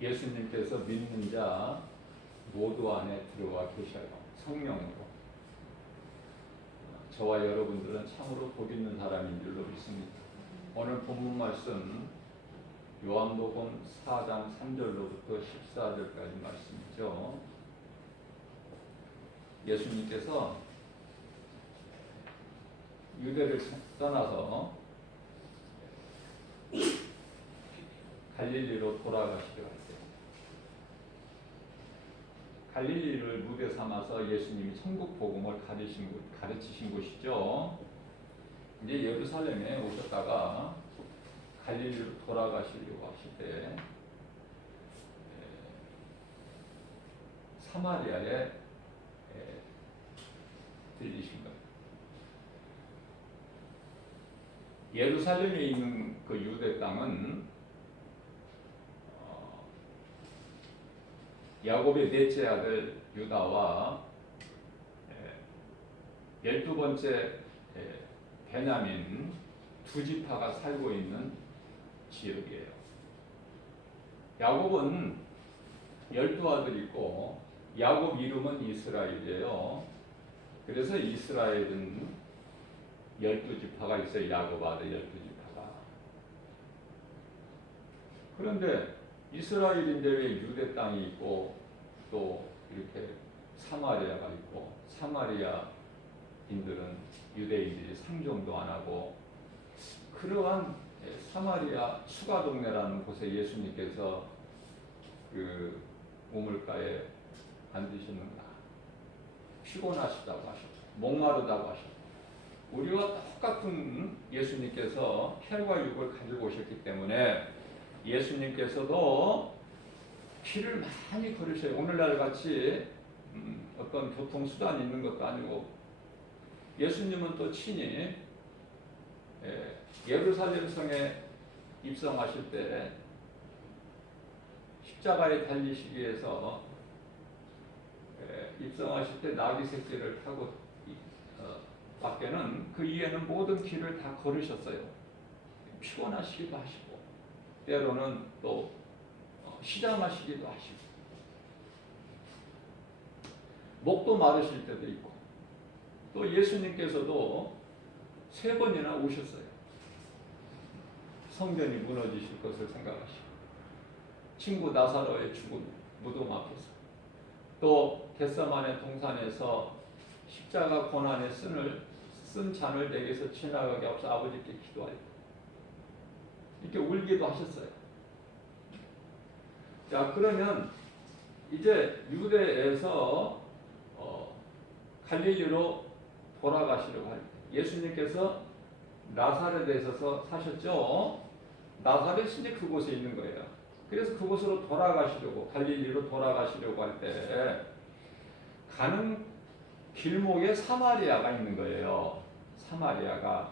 예수님께서 믿는 자 모두 안에 들어와 계셔요. 성령으로. 저와 여러분들은 참으로 복 있는 사람인 줄로 믿습니다. 오늘 본문 말씀 요한복음 4장 3절로부터 14절까지 말씀이죠. 예수님께서 유대를 떠나서 갈릴리로 돌아가시려 할 때, 갈릴리를 무대 삼아서 예수님이 천국 복음을 가르치신 곳이죠. 이제 예루살렘에 오셨다가 갈릴리로 돌아가시려고 하실 때 사마리아에 들리신 거예요. 예루살렘에 있는 그 유대 땅은 야곱의 넷째 아들 유다와 12번째 베냐민 두 지파가 살고 있는 지역이에요. 야곱은 12아들이 있고 야곱 이름은 이스라엘이에요. 그래서 이스라엘은 12지파가 있어요. 야곱 아들 12지파가. 그런데 이스라엘인데 왜 유대 땅이 있고 또 이렇게 사마리아가 있고, 사마리아인들은 유대인들이 상종도 안 하고, 그러한 사마리아 수가 동네라는 곳에 예수님께서 그 우물가에 앉으셨는가, 피곤하시다고 하셨고 목마르다고 하셨고, 우리와 똑같은 예수님께서 혈과 육을 가지고 오셨기 때문에 예수님께서도 길을 많이 걸으셔요. 오늘날 같이 어떤 교통수단이 있는 것도 아니고, 예수님은 또 친히 예루살렘 성에 입성하실 때 십자가에 달리시기 위해서 입성하실 때 나귀 새끼를 타고 밖에는 그 이외에는 모든 길을 다 걸으셨어요. 피곤하시기도 하시고 때로는 또 시장하시기도 하시고 목도 마르실 때도 있고, 또 예수님께서도 3번이나 오셨어요. 성전이 무너지실 것을 생각하시고, 친구 나사로의 죽은 무덤 앞에서, 또 겟세마네 동산에서 십자가 고난의 쓴 잔을 내게서 지나가게 하옵소서 아버지께 기도하여 이렇게 울기도 하셨어요. 자, 그러면 이제 유대에서 갈릴리로 돌아가시려고 할 때, 예수님께서 나사렛에서 사셨죠. 나사렛이 이제 그곳에 있는 거예요. 그래서 그곳으로 돌아가시려고, 갈릴리로 돌아가시려고 할 때 가는 길목에 사마리아가 있는 거예요. 사마리아가,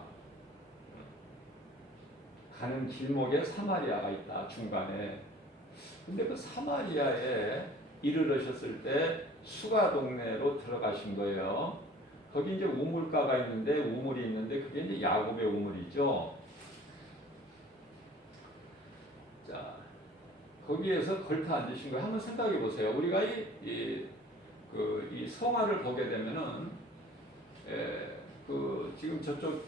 가는 길목에 사마리아가 있다, 중간에. 근데 그 사마리아에 이르르셨을 때 수가 동네로 들어가신 거예요. 거기 이제 우물가가 있는데, 우물이 있는데, 그게 이제 야곱의 우물이죠. 자, 거기에서 걸터 앉으신 거예요. 한번 생각해 보세요. 우리가 이 성화를 보게 되면은, 지금 저쪽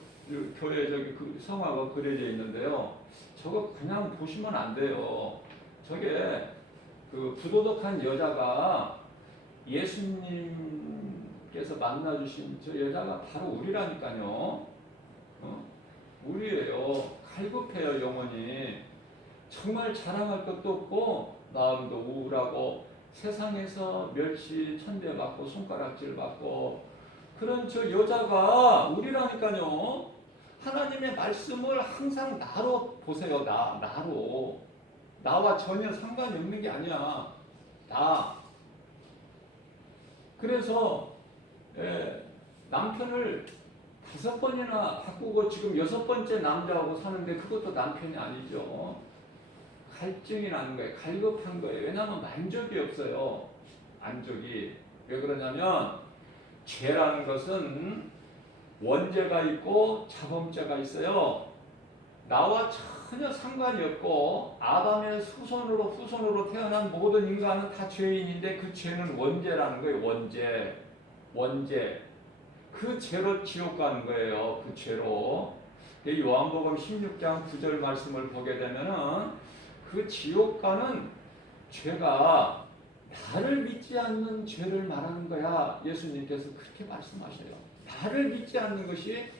교회 저기 그 성화가 그려져 있는데요. 저거 그냥 보시면 안 돼요. 저게 그 부도덕한 여자가 예수님께서 만나주신 저 여자가 바로 우리라니까요. 우리예요. 갈급해요, 영혼이. 정말 자랑할 것도 없고 마음도 우울하고 세상에서 멸시 천대받고 손가락질 받고 그런 저 여자가 우리라니까요. 하나님의 말씀을 항상 나로 보세요. 나로. 나와 전혀 상관이 없는 게 아니야. 나. 그래서 남편을 5번이나 바꾸고 지금 6번째 남자하고 사는데 그것도 남편이 아니죠. 갈증이 나는 거예요. 갈급한 거예요. 왜냐하면 만족이 없어요. 만족이. 왜 그러냐면 죄라는 것은 원죄가 있고 자범죄가 있어요. 나와 전혀 상관이 없고 아담의 후손으로 태어난 모든 인간은 다 죄인인데 그 죄는 원죄라는 거예요. 원죄. 그 죄로 지옥 가는 거예요. 그 죄로. 요한복음 16장 9절 말씀을 보게 되면은 그 지옥 가는 죄가 나를 믿지 않는 죄를 말하는 거야. 예수님께서 그렇게 말씀하셔요. 나를 믿지 않는 것이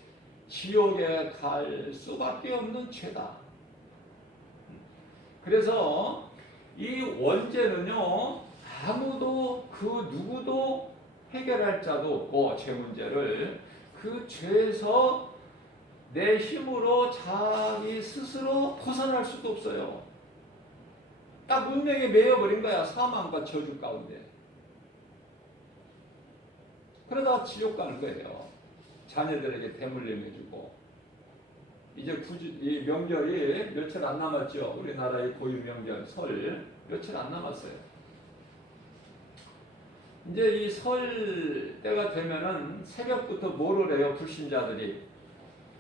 지옥에 갈 수밖에 없는 죄다. 그래서 이 원죄는요, 아무도 그 누구도 해결할 자도 없고, 죄 문제를 그 죄에서 내 힘으로 자기 스스로 벗어날 수도 없어요. 딱 운명에 매여버린 거야. 사망과 저주 가운데. 그러다 지옥 가는 거예요. 자녀들에게 대물림 해주고. 이제 이 명절이 며칠 안 남았죠. 우리나라의 고유 명절 설 며칠 안 남았어요. 이제 이 설 때가 되면은 새벽부터 뭐를 해요? 불신자들이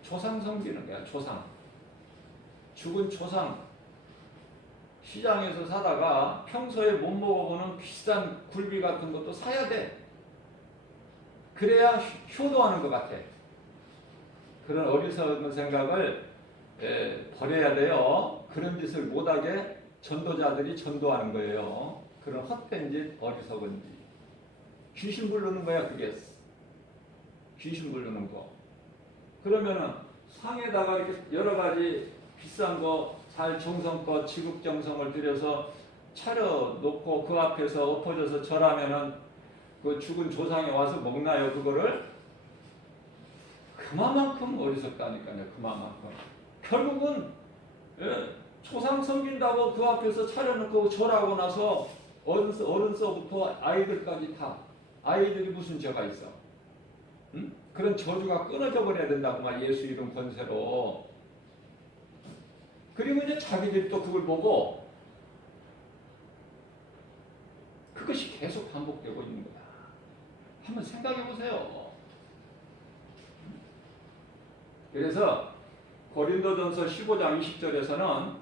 조상 섬기는 거야. 죽은 조상. 시장에서 사다가 평소에 못 먹어보는 비싼 굴비 같은 것도 사야 돼. 그래야 효도하는 것 같아. 그런 어리석은 생각을 버려야 돼요. 그런 짓을 못하게 전도자들이 전도하는 거예요. 그런 헛된 짓, 어리석은 짓. 귀신 부르는 거야, 그게. 귀신 부르는 거. 그러면은 상에다가 이렇게 여러 가지 비싼 거, 잘 정성껏 지극정성을 들여서 차려놓고 그 앞에서 엎어져서 절하면은 그 죽은 조상이 와서 먹나요, 그거를? 그만큼 어리석다니까요. 그만큼. 결국은 조상 섬긴다고 그 앞에서 차려놓고 절하고 나서 어른서부터 아이들까지 다 아이들이 무슨 죄가 있어? 응? 그런 저주가 끊어져 버려야 된다고 말 예수 이름 권세로. 그리고 이제 자기들이 또 그걸 보고 그것이 계속 반복되고 있는 거야. 한번 생각해 보세요. 그래서 고린도전서 15장 20절에서는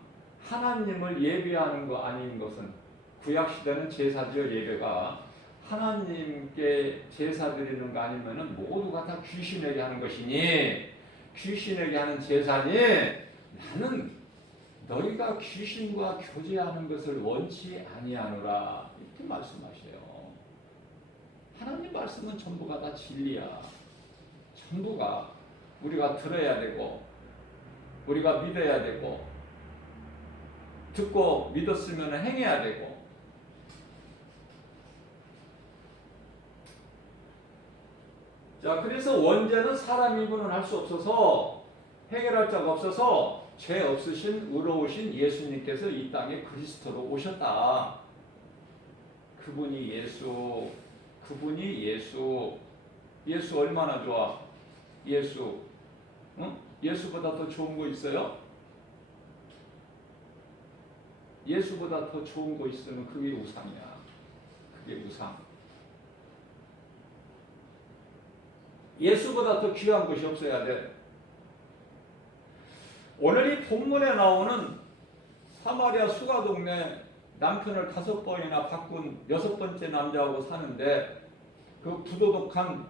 하나님을 예배하는 거 아닌 것은 구약시대는 제사지요. 예배가 하나님께 제사 드리는 거 아니면은 모두가 다 귀신에게 하는 것이니 귀신에게 하는 제사니 나는 너희가 귀신과 교제하는 것을 원치 아니하노라 이렇게 말씀하셔요. 하나님 말씀은 전부가 다 진리야. 전부가 우리가 들어야 되고 우리가 믿어야 되고 듣고 믿었으면 행해야 되고. 자, 그래서 원죄는 사람 일부는 할 수 없어서 해결할 자가 없어서 죄 없으신 의로우신 예수님께서 이 땅에 그리스도로 오셨다. 그분이 예수. 예수 얼마나 좋아? 예수. 응? 예수보다 더 좋은 거 있어요? 예수보다 더 좋은 거 있으면 그게 우상이야. 그게 우상. 예수보다 더 귀한 것이 없어야 돼. 오늘 이 본문에 나오는 사마리아 수가 동네 남편을 5번이나 바꾼 6번째 남자하고 사는데 그 부도덕한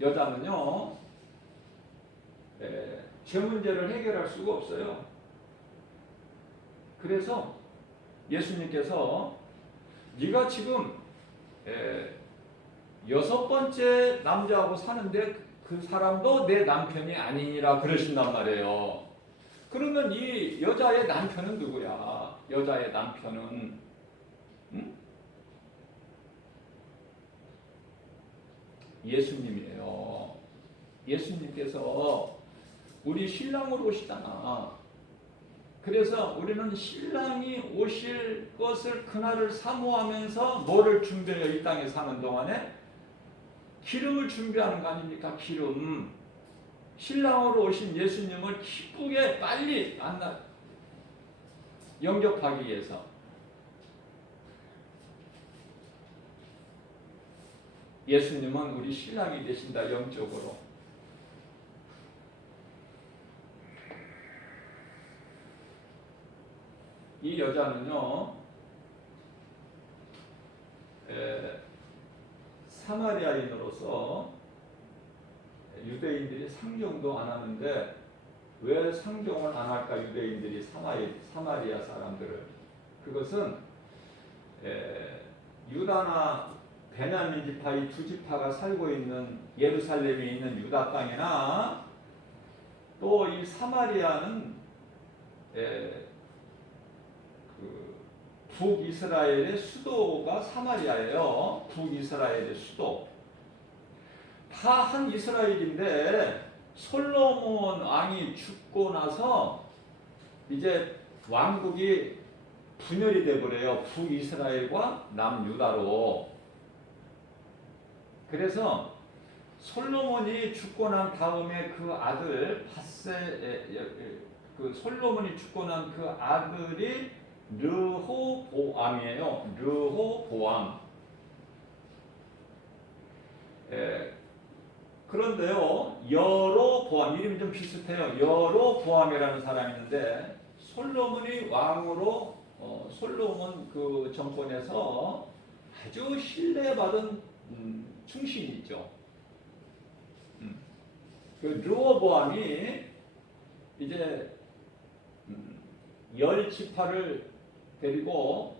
여자는요, 죄 문제를 해결할 수가 없어요. 그래서 예수님께서 네가 지금 6번째 남자하고 사는데 그 사람도 내 남편이 아니니라 그러신단 말이에요. 그러면 이 여자의 남편은 누구야? 여자의 남편은 예수님이에요. 예수님께서 우리 신랑으로 오시잖아. 그래서 우리는 신랑이 오실 것을 그날을 사모하면서 뭐를 준비해요? 이 땅에 사는 동안에 기름을 준비하는 거 아닙니까? 기름. 신랑으로 오신 예수님을 기쁘게 빨리 영접하기 위해서. 예수님은 우리 신랑이 되신다. 영적으로. 이 여자는요, 사마리아인으로서 유대인들이 상종도 안 하는데 왜 상종을 안 할까? 유대인들이 사마리아 사람들을. 그것은 유다나 베냐민 지파 이 두 지파가 살고 있는 예루살렘에 있는 유다 땅이나 또 이 사마리아는 그 북이스라엘의 수도가 사마리아예요. 북이스라엘의 수도. 다 한 이스라엘인데 솔로몬 왕이 죽고 나서 이제 왕국이 분열이 돼버려요. 북이스라엘과 남유다로. 그래서 솔로몬이 죽고 난 다음에 그 아들 솔로몬이 죽고 난 그 아들이 르호보암이에요. 르호보암. 그런데요, 여로보암, 이름이 좀 비슷해요. 여로보암이라는 사람이 있는데 솔로몬이 왕으로 솔로몬 그 정권에서 아주 신뢰받은 충신이 있죠. 그 르호보암이 이제 10지파를 데리고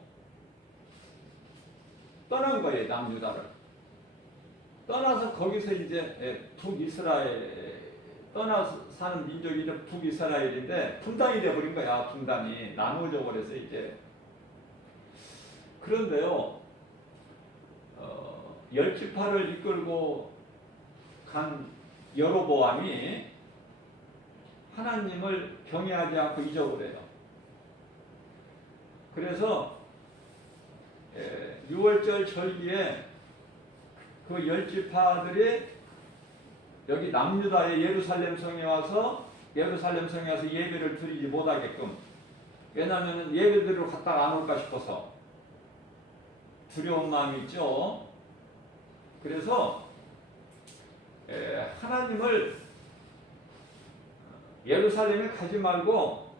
떠난 거예요. 남유다를. 떠나서 거기서 이제 북이스라엘 떠나서 사는 민족이 이제 북이스라엘인데 분단이 돼버린 거야. 분단이 나누어져 버려서 이제. 그런데요, 10지파를 이끌고 간 여로보암이 하나님을 경외하지 않고 잊어버려요. 그래서 6월절 절기에 그 10지파들이 여기 남유다의 예루살렘 성에 와서 예배를 드리지 못하게끔, 왜냐하면 예배드리러 갔다가 안 올까 싶어서 두려운 마음이 있죠. 그래서 하나님을 예루살렘에 가지 말고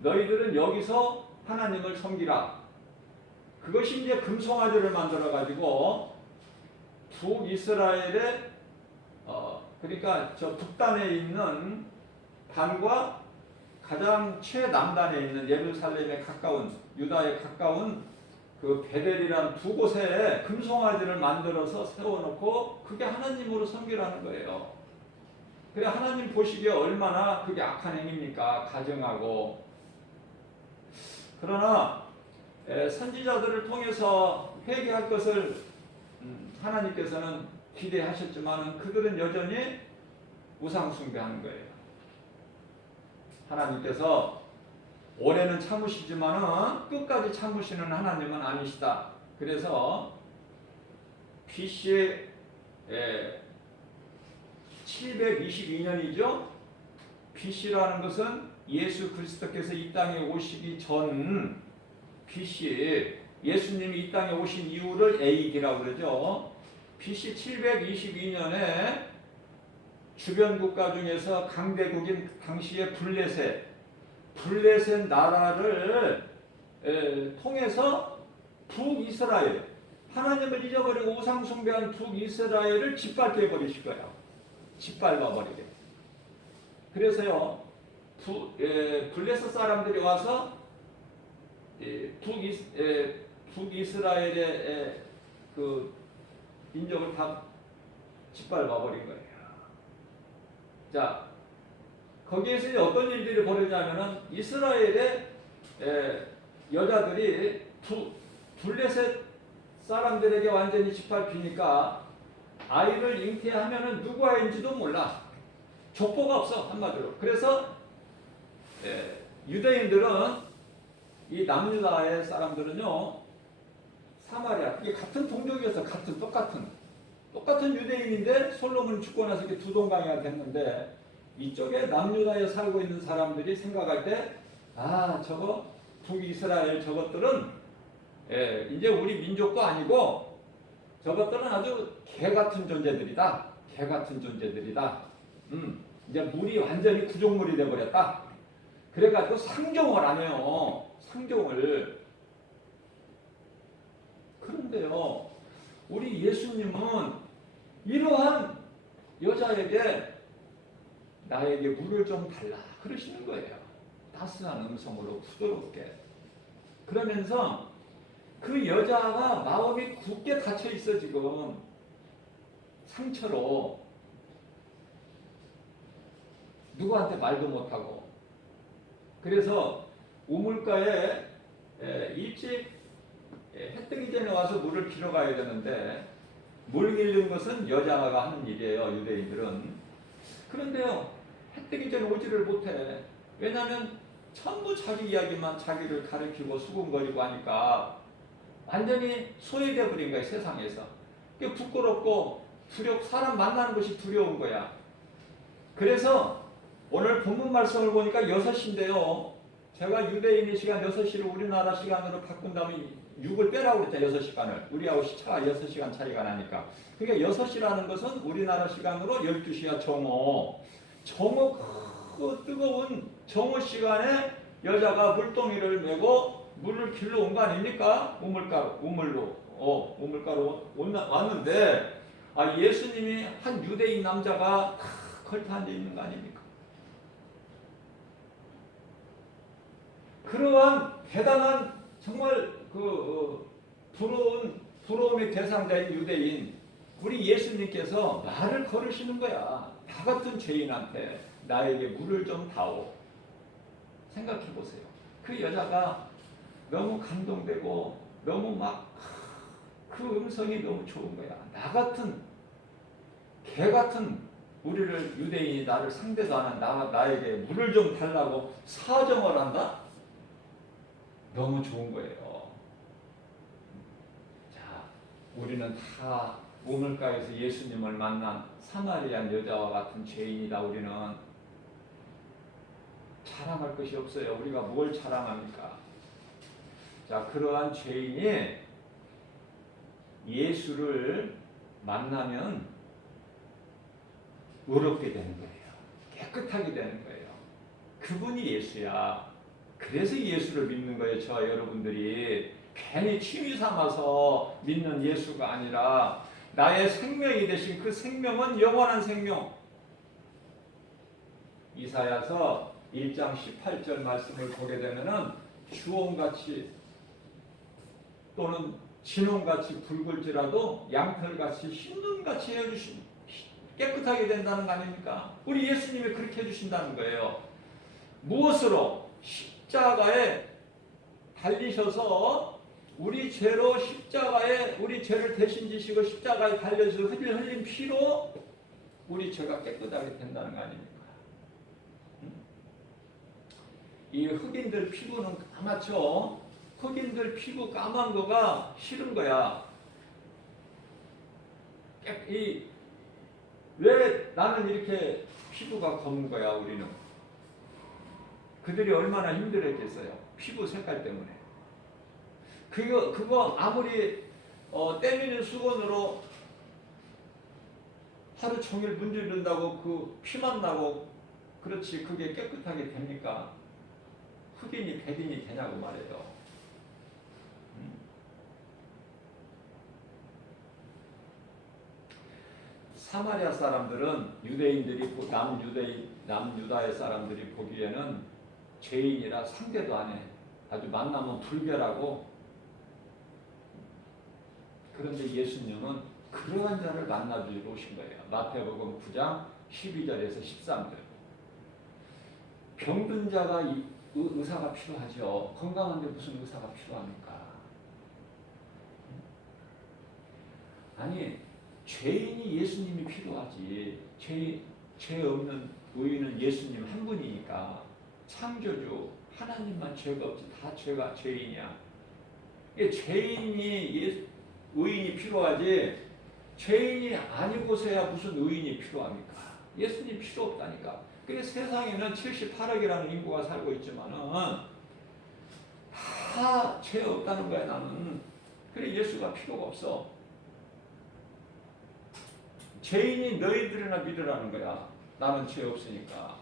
너희들은 여기서 하나님을 섬기라. 그것이 이제 금송아지를 만들어 가지고 북이스라엘의 그러니까 저 북단에 있는 단과 가장 최남단에 있는 예루살렘에 가까운 유다에 가까운 그 베델이라는 두 곳에 금송아지를 만들어서 세워놓고 그게 하나님으로 섬기라는 거예요. 그래 하나님 보시기에 얼마나 그게 악한 행위입니까? 가증하고. 그러나 선지자들을 통해서 회개할 것을 하나님께서는 기대하셨지만 그들은 여전히 우상 숭배하는 거예요. 하나님께서 올해는 참으시지만 끝까지 참으시는 하나님은 아니시다. 그래서 BC 722년이죠. BC라는 것은 예수 그리스도께서 이 땅에 오시기 전 BC, 예수님이 이 땅에 오신 이후를 AD라고 그러죠. BC 722년에 주변 국가 중에서 강대국인 당시의 블레셋 나라를 통해서 북이스라엘, 하나님을 잊어버리고 우상 숭배한 북이스라엘을 짓밟게 해버리실 거예요. 짓밟아버리게. 그래서요, 블레셋 사람들이 와서 북이스라엘의 그 민족을 다 짓밟아버린 거예요. 자, 거기에서 어떤 일들이 벌어지냐면은 이스라엘의 여자들이 블레셋 사람들에게 완전히 짓밟히니까 아이를 잉태하면은 누구 아이인지도 몰라. 족보가 없어, 한마디로. 그래서 유대인들은 이 남유다의 사람들은요, 사마리아, 이게 같은 동족이어서 똑같은 유대인인데 솔로몬이 죽고 나서 이렇게 두 동강이가 됐는데 이쪽에 남유다에 살고 있는 사람들이 생각할 때 저거 북이스라엘 저것들은 이제 우리 민족도 아니고 저것들은 아주 개같은 존재들이다. 이제 물이 완전히 구족물이 돼버렸다. 그래가지고 상종을 안 해요. 상종을. 그런데요, 우리 예수님은 이러한 여자에게 나에게 물을 좀 달라 그러시는 거예요. 따스한 음성으로 부드럽게. 그러면서 그 여자가 마음이 굳게 닫혀 있어 지금. 상처로 누구한테 말도 못하고. 그래서 우물가에 일찍 해 뜨기 전에 와서 물을 길어 가야 되는데, 물 길는 것은 여자가 하는 일이에요, 유대인들은. 그런데요, 해 뜨기 전에 오지를 못해. 왜냐하면 전부 자기 이야기만 자기를 가리키고 수군거리고 하니까 완전히 소외되어 버린 거야, 세상에서. 부끄럽고 사람 만나는 것이 두려운 거야. 그래서 오늘 본문 말씀을 보니까 6시인데요. 제가 유대인의 시간 6시를 우리나라 시간으로 바꾼 다음에 6을 빼라고 그랬죠. 6시간을. 우리하고 시차가 6시간 차이가 나니까. 그러니까 6시라는 것은 우리나라 시간으로 12시야 정오. 정오, 그 뜨거운 정오 시간에 여자가 물동이를 메고 물을 길러 온 거 아닙니까? 우물가로 왔는데, 예수님이 한 유대인 남자가 걸터 앉아 있는 거 아닙니까? 그러한 대단한 정말 부러움의 대상자인 유대인, 우리 예수님께서 말을 걸으시는 거야. 나 같은 죄인한테 나에게 물을 좀 다오. 생각해 보세요. 그 여자가 너무 감동되고 너무 그 음성이 너무 좋은 거야. 나 같은 개 같은 우리를 유대인이 나를 상대도 안 한 나에게 물을 좀 달라고 사정을 한다? 너무 좋은 거예요. 자, 우리는 다 우물가에서 예수님을 만난 사마리아 여자와 같은 죄인이다. 우리는 자랑할 것이 없어요. 우리가 뭘 자랑합니까? 자, 그러한 죄인이 예수를 만나면 의롭게 되는 거예요. 깨끗하게 되는 거예요. 그분이 예수야. 그래서 예수를 믿는 거예요. 저와 여러분들이 괜히 취미 삼아서 믿는 예수가 아니라 나의 생명이 되신 그 생명은 영원한 생명. 이사야서 1장 18절 말씀을 보게 되면은 주홍같이 또는 진홍같이 붉을지라도 양털같이 흰눈같이 해주신, 깨끗하게 된다는 거 아닙니까? 우리 예수님이 그렇게 해주신다는 거예요. 무엇으로? 십자가에 달리셔서 우리 죄로 십자가에 우리 죄를 대신 지시고 십자가에 달려서 흘린 피로 우리 죄가 깨끗하게 된다는 거 아닙니까? 이 흑인들 피부는 까맣죠? 흑인들 피부 까만 거가 싫은 거야. 왜 나는 이렇게 피부가 검은 거야, 우리는? 그들이 얼마나 힘들었겠어요. 피부 색깔 때문에. 그거 아무리 때밀린 수건으로 하루 종일 문지른다고 그 피만 나고 그렇지 그게 깨끗하게 됩니까? 흑인이 백인이 되냐고 말해요. 사마리아 사람들은 유대인들이 남유다의 사람들이 보기에는 죄인이라 상대도 안 해. 아주 만나면 불결하고. 그런데 예수님은 그러한 자를 만나주러 오신 거예요. 마태복음 9장 12절에서 13절. 병든 자가 의사가 필요하죠. 건강한데 무슨 의사가 필요합니까? 아니, 죄인이 예수님이 필요하지. 죄 없는 의인은 예수님 한 분이니까. 창조주 하나님만 죄가 없지 다 죄인이야. 죄인이 의인이 필요하지 죄인이 아니고서야 무슨 의인이 필요합니까? 예수님 필요 없다니까. 그래서 세상에는 78억이라는 인구가 살고 있지만은 다 죄 없다는 거야 나는. 그래 예수가 필요가 없어. 죄인이 너희들이나 믿으라는 거야. 나는 죄 없으니까.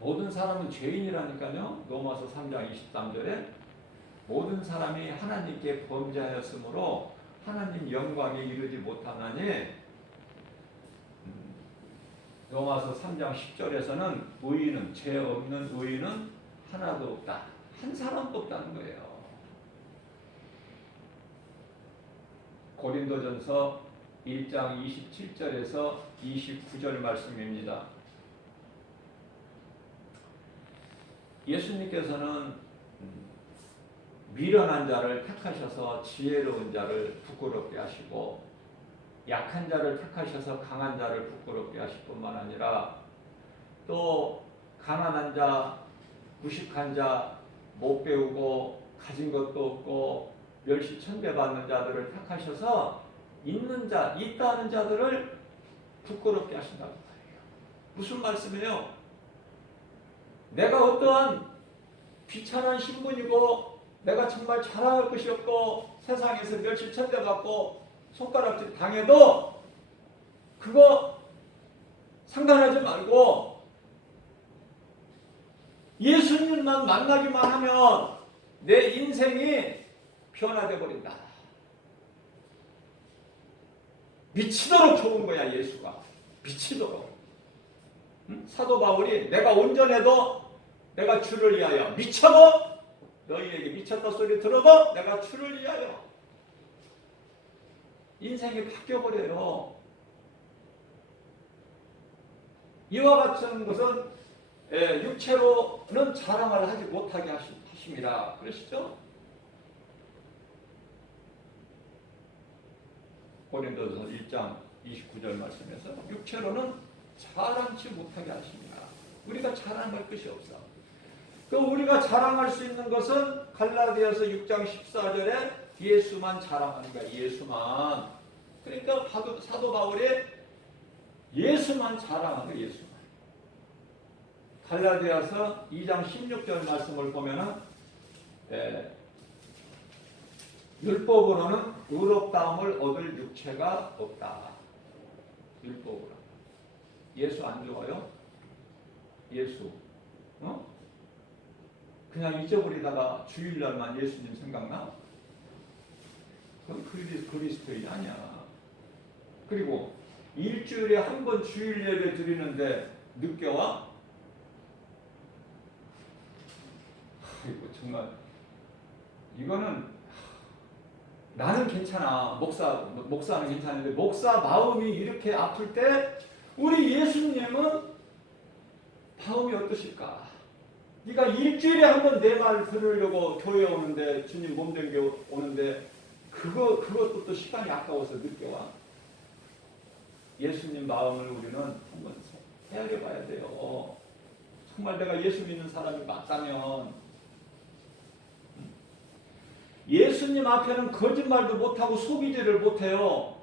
모든 사람은 죄인이라니까요. 로마서 3장 23절에 모든 사람이 하나님께 범죄하였으므로 하나님 영광에 이르지 못하나니, 로마서 3장 10절에서는 의인은, 죄 없는 의인은 하나도 없다. 한 사람도 없다는 거예요. 고린도전서 1장 27절에서 29절 말씀입니다. 예수님께서는 미련한 자를 택하셔서 지혜로운 자를 부끄럽게 하시고, 약한 자를 택하셔서 강한 자를 부끄럽게 하실 뿐만 아니라, 또 가난한 자, 무식한 자, 못 배우고 가진 것도 없고 멸시천대받는 자들을 택하셔서 있는 자, 있다는 자들을 부끄럽게 하신다고 말이에요. 무슨 말씀이에요? 내가 어떠한 비천한 신분이고 내가 정말 자랑할 것이 없고 세상에서 멸시천대받고 손가락질 당해도 그거 상관하지 말고 예수님만 만나기만 하면 내 인생이 변화돼 버린다. 미치도록 좋은 거야, 예수가. 미치도록. 사도 바울이 내가 온전해도 내가 주를 위하여, 미쳐도 너희에게 미쳤다 소리 들어도 내가 주를 위하여. 인생이 바뀌어버려요. 이와 같은 것은 육체로는 자랑을 하지 못하게 하십니다. 그러시죠? 고린도서 1장 29절 말씀에서 육체로는 자랑치 못하게 하십니다. 우리가 자랑할 것이 없어. 그 우리가 자랑할 수 있는 것은 갈라디아서 6장 14절에 예수만 자랑하는 거야. 예수만. 그러니까 사도 바울이 예수만 자랑하는 거야. 예수만. 갈라디아서 2장 16절 말씀을 보면은 율법으로는 의롭다함을 얻을 육체가 없다. 율법으로. 예수 안 좋아요? 예수. 그냥 잊어버리다가 주일날만 예수님 생각나? 그건 그리스도인이 아니야. 그리고 일주일에 한 번 주일 예배 드리는데 늦게 와? 이거 정말 이거는 나는 괜찮아. 목사는 괜찮은데 목사 마음이 이렇게 아플 때 우리 예수님은 마음이 어떠실까? 네가 일주일에 한 번 내 말 들으려고 교회 오는데 주님 몸된 게 오는데 그것도 또 시간이 아까워서 늦게 와. 예수님 마음을 우리는 한번 헤아려 봐야 돼요. 정말 내가 예수 믿는 사람이 맞다면 예수님 앞에는 거짓말도 못하고 속이지를 못해요.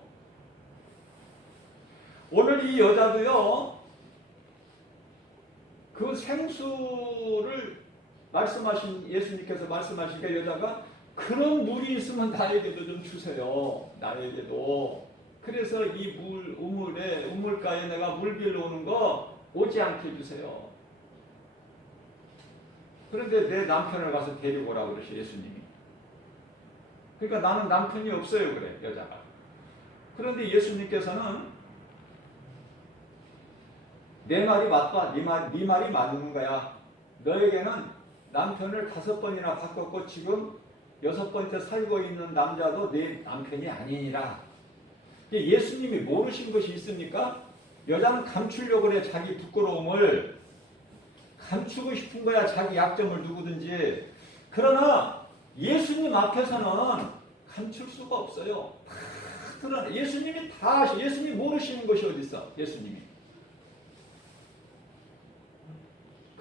오늘 이 여자도요, 그 생수를 말씀하신 예수님께서 말씀하시니까 여자가 그런 물이 있으면 나에게도 좀 주세요. 나에게도. 그래서 이 우물가에 내가 물 빌러 오는 거 오지 않게 해주세요. 그런데 내 남편을 가서 데리고 오라고 그러시 예수님이. 그러니까 나는 남편이 없어요, 그래 여자가. 그런데 예수님께서는 내 말이 맞다. 네 말이 맞는 거야. 너에게는 남편을 5번이나 바꿨고 지금 6번째 살고 있는 남자도 네 남편이 아니니라. 예수님이 모르신 것이 있습니까? 여자는 감추려고 그래. 자기 부끄러움을 감추고 싶은 거야. 자기 약점을 누구든지. 그러나 예수님 앞에서는 감출 수가 없어요. 다 드러나. 예수님이 다 아시. 예수님이 모르시는 것이 어디 있어? 예수님이.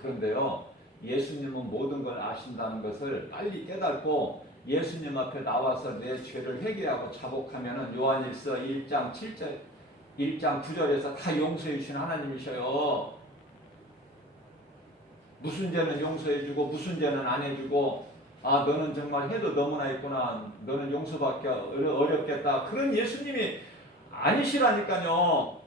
그런데요, 예수님은 모든 걸 아신다는 것을 빨리 깨닫고 예수님 앞에 나와서 내 죄를 회개하고 자복하면은 요한일서 1장 7절, 1장 9절에서 다 용서해 주시는 하나님이셔요. 무슨 죄는 용서해 주고 무슨 죄는 안 해주고, 아 너는 정말 해도 너무나 있구나, 너는 용서받기 어렵겠다, 그런 예수님이 아니시라니까요.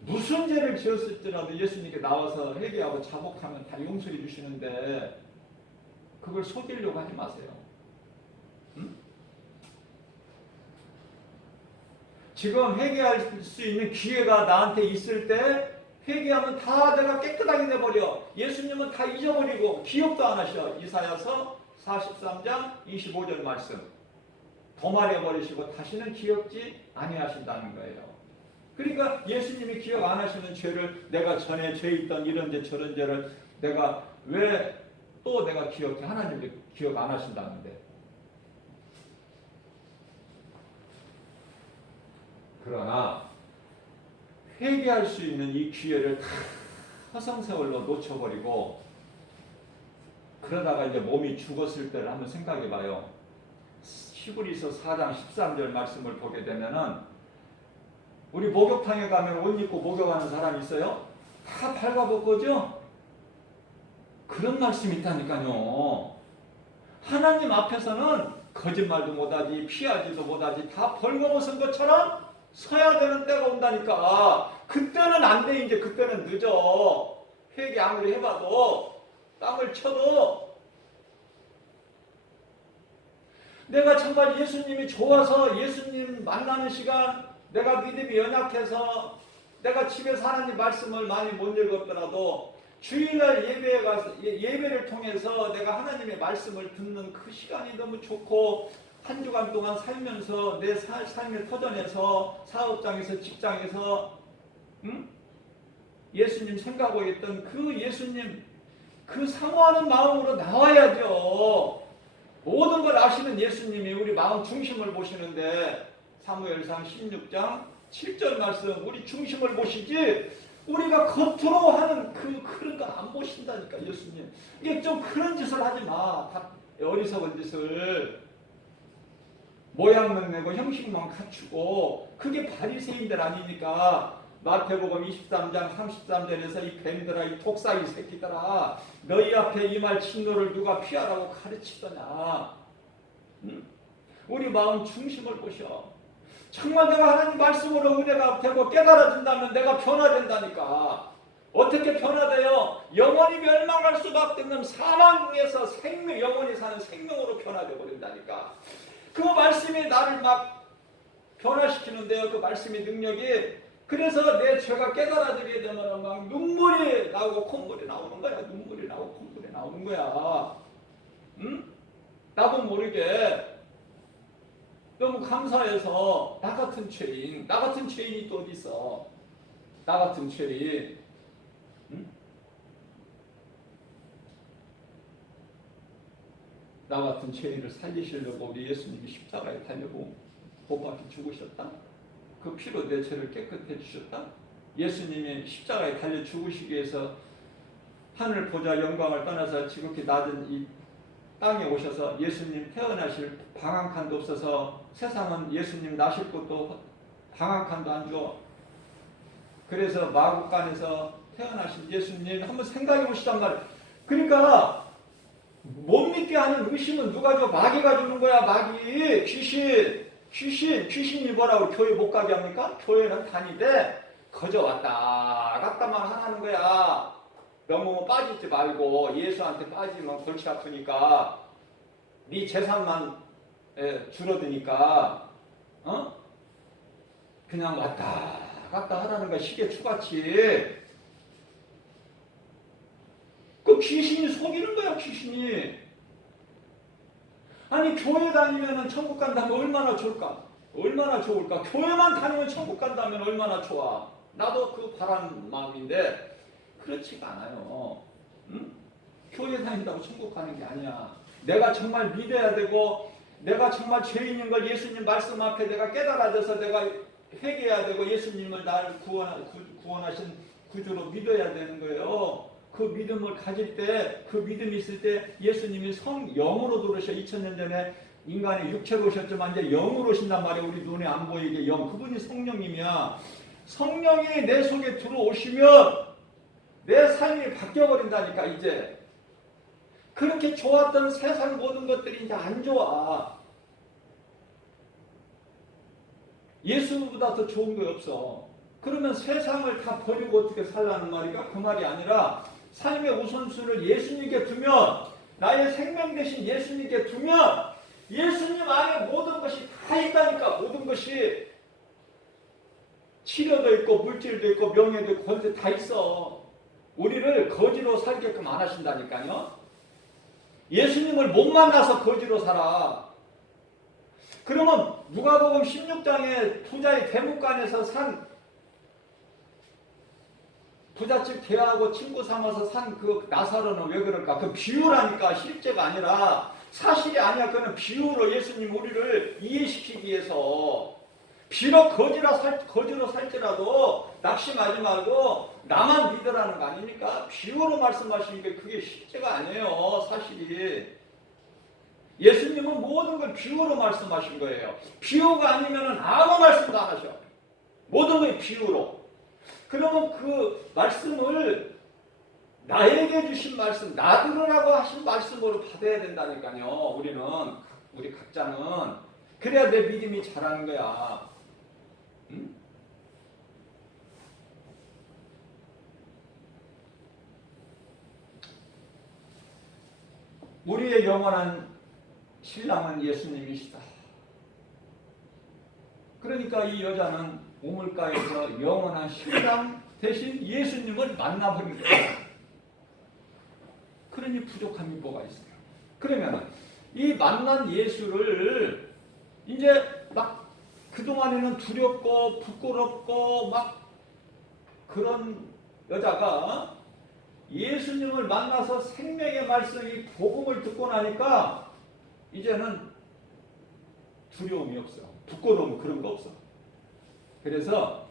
무슨 죄를 지었을지라도 예수님께 나와서 회개하고 자복하면 다 용서해 주시는데 그걸 속이려고 하지 마세요. 응? 지금 회개할 수 있는 기회가 나한테 있을 때 회개하면 다 내가 깨끗하게 돼버려. 예수님은 다 잊어버리고 기억도 안 하셔. 이사야서 43장 25절 말씀. 도말해버리시고 다시는 기억지 아니하신다는 거예요. 그러니까 예수님이 기억 안 하시는 죄를 내가 전에 죄 있던 이런 죄 저런 죄를 내가 왜 또 내가 기억해? 하나님이 기억 안 하신다는데. 그러나 회개할 수 있는 이 기회를 다 허송세월로 놓쳐버리고 그러다가 이제 몸이 죽었을 때를 한번 생각해 봐요. 히브리서 4장 13절 말씀을 보게 되면은 우리 목욕탕에 가면 옷 입고 목욕하는 사람 있어요? 다 발가벗고죠? 그런 말씀이 있다니까요. 하나님 앞에서는 거짓말도 못하지 피하지도 못하지 다 벌거벗은 것처럼 서야 되는 때가 온다니까. 그때는 안 돼. 이제 그때는 늦어. 회개 아무리 해봐도 땀을 쳐도 내가 정말 예수님이 좋아서 예수님 만나는 시간 내가 믿음이 연약해서 내가 집에서 하나님 말씀을 많이 못 읽었더라도 주일날 예배에 가서 예배를 통해서 내가 하나님의 말씀을 듣는 그 시간이 너무 좋고 한 주간 동안 살면서 내 삶의 터전에서 사업장에서 직장에서 예수님 생각하고 있던 그 예수님 그 사모하는 마음으로 나와야죠. 모든 걸 아시는 예수님이 우리 마음 중심을 보시는데 사무엘상 16장 7절 말씀 우리 중심을 보시지 우리가 겉으로 하는 그런 거 안 보신다니까 예수님. 이게 좀 그런 짓을 하지 마. 다 어리석은 짓을 모양만 내고 형식만 갖추고 그게 바리새인들 아니니까. 마태복음 23장 33절에서 이 뱀들아 이 독사이 새끼들아 너희 앞에 이 말 진노를 누가 피하라고 가르치더냐. 응? 우리 마음 중심을 보셔. 정말 내가 하나님 말씀으로 은혜가 되고 깨달아진다면 내가 변화된다니까. 어떻게 변화돼요? 영원히 멸망할 수밖에 없는 사망에서 생명, 영원히 사는 생명으로 변화돼 버린다니까. 그 말씀이 나를 막 변화시키는데요. 그 말씀의 능력이. 그래서 내 죄가 깨달아지게 되면 막 눈물이 나오고 콧물이 나오는 거야. 눈물이 나오고 콧물이 나오는 거야. 응? 나도 모르게 너무 감사해서 나 같은 죄인이 또 어디 있어? 나 같은 죄인. 응? 나 같은 죄인을 살리시려고 우리 예수님이 십자가에 달려고 못 박혀 죽으셨다. 그 피로 내 죄를 깨끗해 주셨다. 예수님이 십자가에 달려 죽으시기 위해서 하늘 보좌 영광을 떠나서 지극히 낮은 이 땅에 오셔서 예수님 태어나실 방한칸도 없어서 세상은 예수님 나실 곳도 방한칸도 안 줘. 그래서 마국간에서 태어나신 예수님 한번 생각해 보시단 말이에요. 그러니까 못 믿게 하는 의심은 누가 줘? 마귀가 주는 거야. 마귀. 귀신이 뭐라고 교회 못 가게 합니까? 교회는 다니되 거저 왔다 갔다만 하는 거야. 너무 빠지지 말고 예수한테 빠지면 골치 아프니까 네 재산만 줄어드니까 그냥 왔다 갔다 하라는 거야. 시계추같이. 그 귀신이 속이는 거야. 귀신이. 아니 교회 다니면 천국 간다면 얼마나 좋을까? 얼마나 좋을까? 교회만 다니면 천국 간다면 얼마나 좋아? 나도 그 바란 마음인데 그렇지가 않아요. 응? 교회 다닌다고 천국 가는 게 아니야. 내가 정말 믿어야 되고 내가 정말 죄인인 걸 예수님 말씀 앞에 내가 깨달아져서 내가 회개해야 되고 예수님을 나를 구원하신 구주로 믿어야 되는 거예요. 그 믿음을 가질 때, 그 믿음이 있을 때 예수님이 영으로 들어오셔. 2000년 전에 인간의 육체로 오셨지만 이제 영으로 오신단 말이에요. 우리 눈에 안 보이게 영. 그분이 성령님이야. 성령이 내 속에 들어오시면 내 삶이 바뀌어버린다니까. 이제 그렇게 좋았던 세상 모든 것들이 이제 안 좋아. 예수보다 더 좋은 거 없어. 그러면 세상을 다 버리고 어떻게 살라는 말이가 그 말이 아니라 삶의 우선순위를 예수님께 두면, 나의 생명 대신 예수님께 두면 예수님 안에 모든 것이 다 있다니까. 모든 것이 치료도 있고 물질도 있고 명예도 있고 권세 다 있어. 우리를 거지로 살게끔 안 하신다니까요. 예수님을 못 만나서 거지로 살아. 그러면 누가복음 16장에 부자의 대문간에서 산 부잣집 대하고 친구 삼아서 산 그 나사로는 왜 그럴까? 그 비유라니까, 실제가 아니라. 사실이 아니야. 그는 비유로 예수님 우리를 이해시키기 위해서. 비록 거지로 살지라도 낙심하지 말고 나만 믿으라는 거 아닙니까? 비유로 말씀하시는 게 그게 실제가 아니에요. 사실이. 예수님은 모든 걸 비유로 말씀하신 거예요. 비유가 아니면 아무 말씀도 안 하셔. 모든 걸 비유로. 그러면 그 말씀을 나에게 주신 말씀, 나 들으라고 하신 말씀으로 받아야 된다니까요. 우리 각자는. 그래야 내 믿음이 자라는 거야. 응? 우리의 영원한 신랑은 예수님이시다. 그러니까 이 여자는 우물가에서 영원한 신랑 대신 예수님을 만나버린 거예요. 그러니 부족함이 뭐가 있어요? 그러면 이 만난 예수를 이제 막 그동안에는 두렵고 부끄럽고 막 그런 여자가 예수님을 만나서 생명의 말씀, 이 복음을 듣고 나니까 이제는 두려움이 없어. 부끄러움 그런 거 없어. 그래서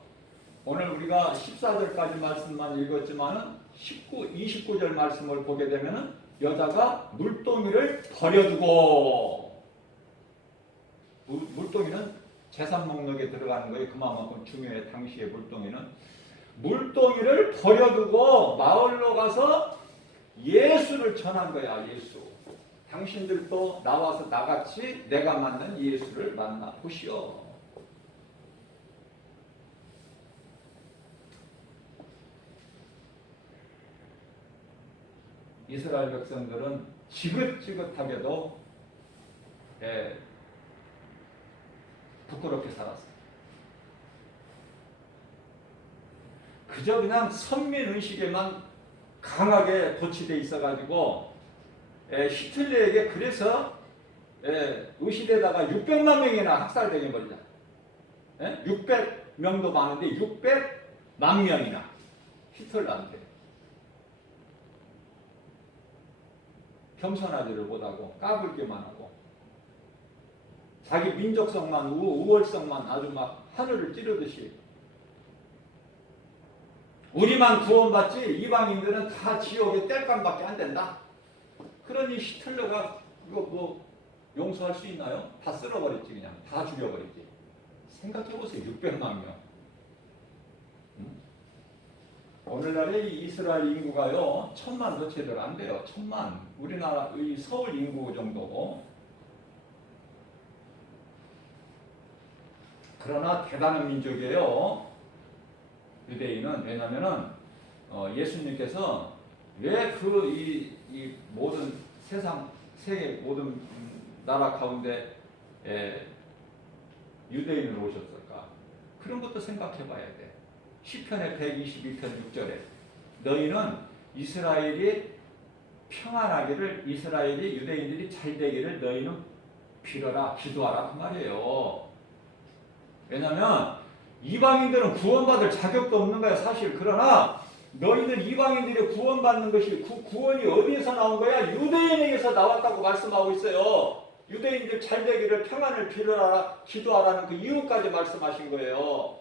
오늘 우리가 14절까지 말씀만 읽었지만은 29절 말씀을 보게 되면은 여자가 물동이를 버려두고, 물동이는 재산 목록에 들어가는 거예요. 그만큼 중요해. 당시의 물동이를 버려두고 마을로 가서 예수를 전한 거야. 예수. 당신들도 나와서 나같이 내가 만난 예수를 만나 보시오. 이스라엘 백성들은 지긋지긋하게도 부끄럽게 살았어요. 그저 그냥 선민의식에만 강하게 고치되어 있어가지고 히틀러에게 그래서 의시되다가 600만 명이나 학살되게 버리자. 600명도 많은데 600만 명이나 히틀러한테 겸손하지를 못하고 까불기만 하고 자기 민족성만 우월성만 아주 막 하늘을 찌르듯이 우리만 구원받지 이방인들은 다 지옥의 땔감밖에 안 된다. 그러니 히틀러가 이거 뭐 용서할 수 있나요? 다 쓸어버렸지. 그냥 다 죽여버렸지. 생각해보세요. 600만 명. 오늘날의 이스라엘 인구가요 1000만도 제대로 안 돼요. 1000만. 우리나라 이 서울 인구 정도고. 그러나 대단한 민족이에요. 유대인은. 왜냐면은 예수님께서 왜 이 모든 세계 모든 나라 가운데 유대인으로 오셨을까? 그런 것도 생각해 봐야 돼. 시편의 122편 6절에 너희는 이스라엘이 평안하기를, 이스라엘이 유대인들이 잘 되기를 너희는 빌어라, 기도하라 그 말이에요. 왜냐하면 이방인들은 구원받을 자격도 없는 거야 사실. 그러나 너희들 이방인들이 구원받는 것이 구원이 어디에서 나온 거야? 유대인에게서 나왔다고 말씀하고 있어요. 유대인들 잘 되기를, 평안을 빌어라, 기도하라는 그 이유까지 말씀하신 거예요.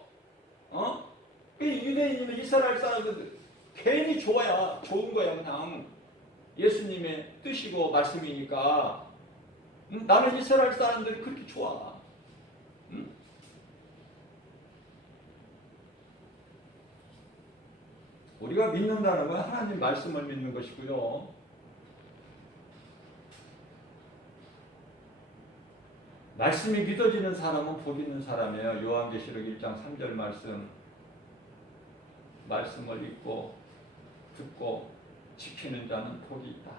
이 유대인이면 이스라엘 사람들 괜히 좋은 거야. 그냥 예수님의 뜻이고 말씀이니까. 나는 이스라엘 사람들이 그렇게 좋아. 우리가 믿는다는 건 하나님 말씀을 믿는 것이고요. 말씀이 믿어지는 사람은 복 있는 사람이에요. 요한계시록 1장 3절 말씀. 말씀을 읽고 듣고 지키는 자는 복이 있다.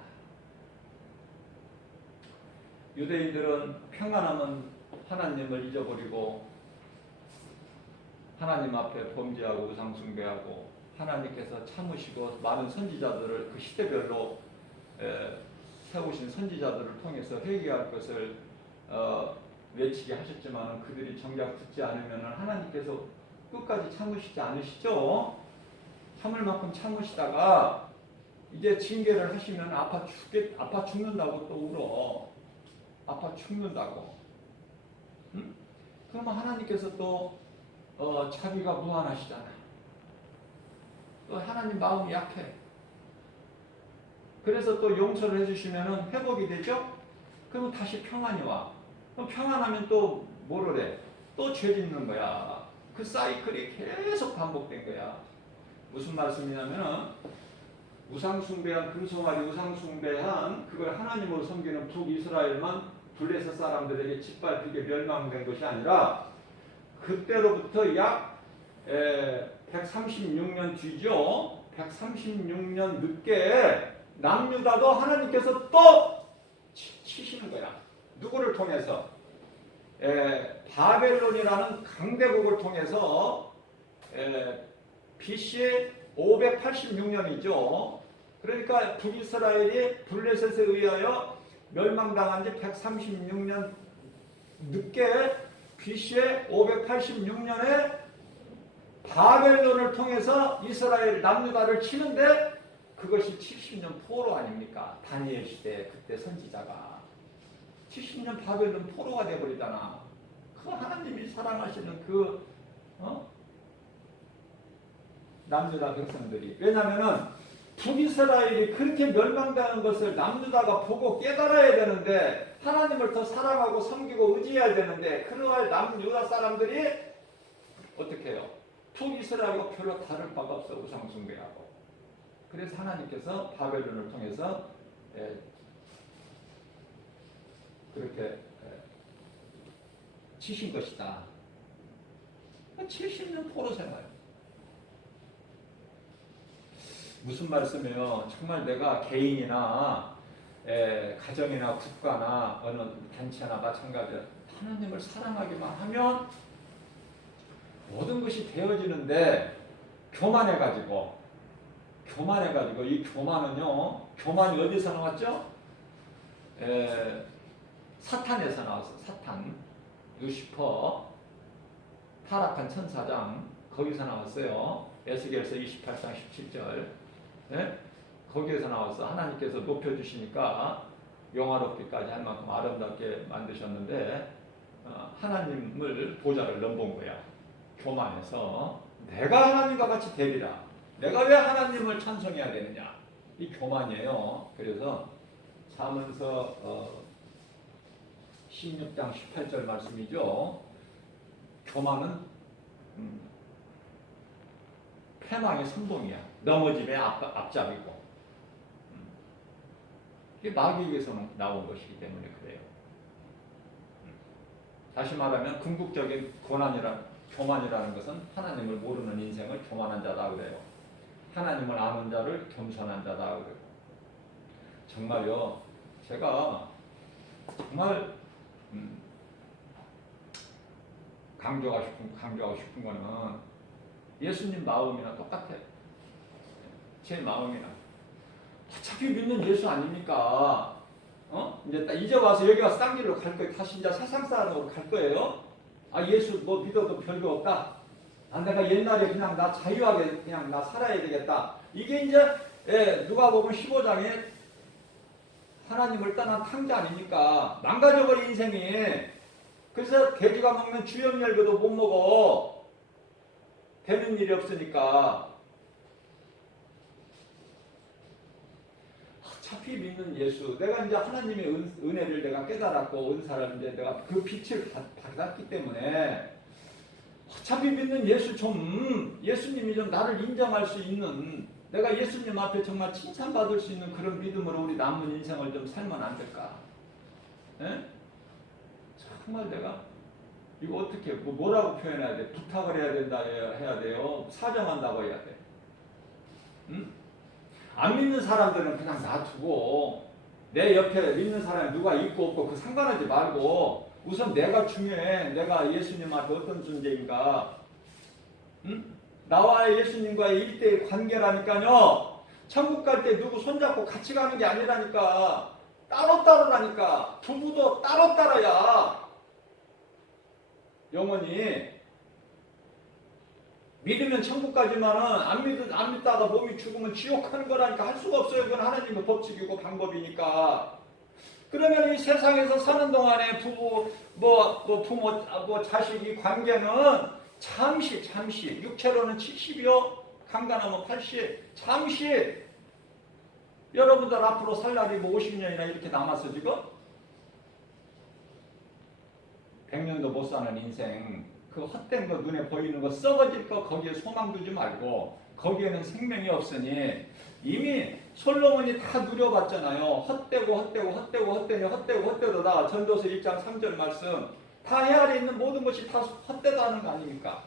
유대인들은 평안하면 하나님을 잊어버리고 하나님 앞에 범죄하고 우상 숭배하고 하나님께서 참으시고 많은 선지자들을 그 시대별로 세우신 선지자들을 통해서 회개할 것을 외치게 하셨지만 그들이 정작 듣지 않으면 하나님께서 끝까지 참으시지 않으시죠. 참을 만큼 참으시다가 이제 징계를 하시면 아파 죽는다고 또 울어. 아파 죽는다고. 응? 그러면 하나님께서 또 자비가 무한하시잖아. 또 하나님 마음이 약해. 그래서 또 용서를 해주시면 회복이 되죠. 그러면 다시 평안이 와. 그럼 평안하면 또 뭐를 해? 또 죄 짓는 거야. 그 사이클이 계속 반복된 거야. 무슨 말씀이냐면은 우상숭배한 금송아리 우상숭배한 그걸 하나님으로 섬기는 북이스라엘만 블레셋 사람들에게 짓밟히게 멸망된 것이 아니라 그때로부터 약 136년 뒤죠. 136년 늦게 남유다도 하나님께서 또 치시는 거야. 누구를 통해서? 바벨론이라는 강대국을 통해서 BC 586년이죠. 그러니까 북이스라엘이 블레셋에 의하여 멸망당한 지 136년 늦게 BC 586년에 바벨론을 통해서 이스라엘 남유다를 치는데 그것이 70년 포로 아닙니까? 다니엘 시대 그때 선지자가 70년 바벨론 포로가 되어버리잖아. 그 하나님이 사랑하시는 그 남유다 백성들이. 왜냐하면 북이스라엘이 그렇게 멸망당한 것을 남유다가 보고 깨달아야 되는데 하나님을 더 사랑하고 섬기고 의지해야 되는데 그러할 남유다 사람들이 어떻게 해요? 북이스라엘과 별로 다를 바가 없어. 우상숭배하고. 그래서 하나님께서 바벨론을 통해서 그렇게 치신 것이다. 70년 포로 생활. 무슨 말씀이에요? 정말 내가 개인이나 가정이나 국가나 어느 단체나 마찬가지야. 하나님을 사랑하기만 하면 모든 것이 되어지는데 교만해가지고 이 교만은요. 교만이 어디서 나왔죠? 사탄에서 나왔어. 사탄, 루시퍼, 타락한 천사장 거기서 나왔어요. 에스겔서 28장 17절. 거기에서 나왔어. 하나님께서 높여주시니까 영화롭기까지 할 만큼 아름답게 만드셨는데 하나님을 보좌를 넘본 거야. 교만해서 내가 하나님과 같이 되리라. 내가 왜 하나님을 찬송해야 되느냐. 이 교만이에요. 그래서 잠언서 16장 18절 말씀이죠. 교만은 패망의 선봉이야. 넘어짐의 앞잡이고. 이게 마귀에게서 나온 것이기 때문에 그래요. 다시 말하면 궁극적인 교만이라는 것은 하나님을 모르는 인생을 교만한 자다 그래요. 하나님을 아는 자를 겸손한 자다 그래요. 정말요. 제가 정말 강조하고 싶은 거는 예수님 마음이나 똑같아요. 제 마음이나. 어차피 믿는 예수 아닙니까? 이제 와서 여기 와서 딴 길로 갈 거예요. 다시 이제 세상 사람으로 갈 거예요. 아, 예수 뭐 믿어도 별거 없다. 아, 내가 옛날에 그냥 나 자유하게 그냥 나 살아야 되겠다. 이게 이제 누가복음 15장에 하나님을 떠난 탕자 아닙니까? 망가져버린 인생이. 그래서 돼지가 먹는 주염열개도 못 먹어. 되는 일이 없으니까. 어차피 믿는 예수. 내가 이제 하나님의 은혜를 내가 깨달았고 온 사람인데 내가 그 빛을 받았기 때문에 어차피 믿는 예수 예수님이 좀 나를 인정할 수 있는 내가 예수님 앞에 정말 칭찬받을 수 있는 그런 믿음으로 우리 남은 인생을 좀 살면 안 될까? 정말 내가 이거 어떻게 뭐라고 표현해야 돼? 부탁을 해야 된다 해야 돼요. 사정한다고 해야 돼. 응? 안 믿는 사람들은 그냥 놔두고 내 옆에 믿는 사람이 누가 있고 없고 그 상관하지 말고 우선 내가 중요해. 내가 예수님한테 어떤 존재인가. 응? 나와 예수님과의 1대1 관계라니까요. 천국 갈 때 누구 손잡고 같이 가는 게 아니라니까. 따로따로라니까. 부부도 따로따로야. 영원히. 믿으면 천국 가지만은 안 믿다가 몸이 죽으면 지옥 가는 거라니까. 할 수가 없어요. 그건 하나님의 법칙이고 방법이니까. 그러면 이 세상에서 사는 동안에 부부, 부모, 자식이 관계는 잠시, 육체로는 70이요, 강간하면 80, 잠시. 여러분들 앞으로 살 날이 50년이나 이렇게 남았어, 지금? 100년도 못 사는 인생, 그 헛된 거 눈에 보이는 거 썩어질 거 거기에 소망 두지 말고, 거기에는 생명이 없으니 이미 솔로몬이 다 누려봤잖아요. 헛되고 전도서 1장 3절 말씀. 다 해 아래 있는 모든 것이 다 헛되다는 거 아닙니까?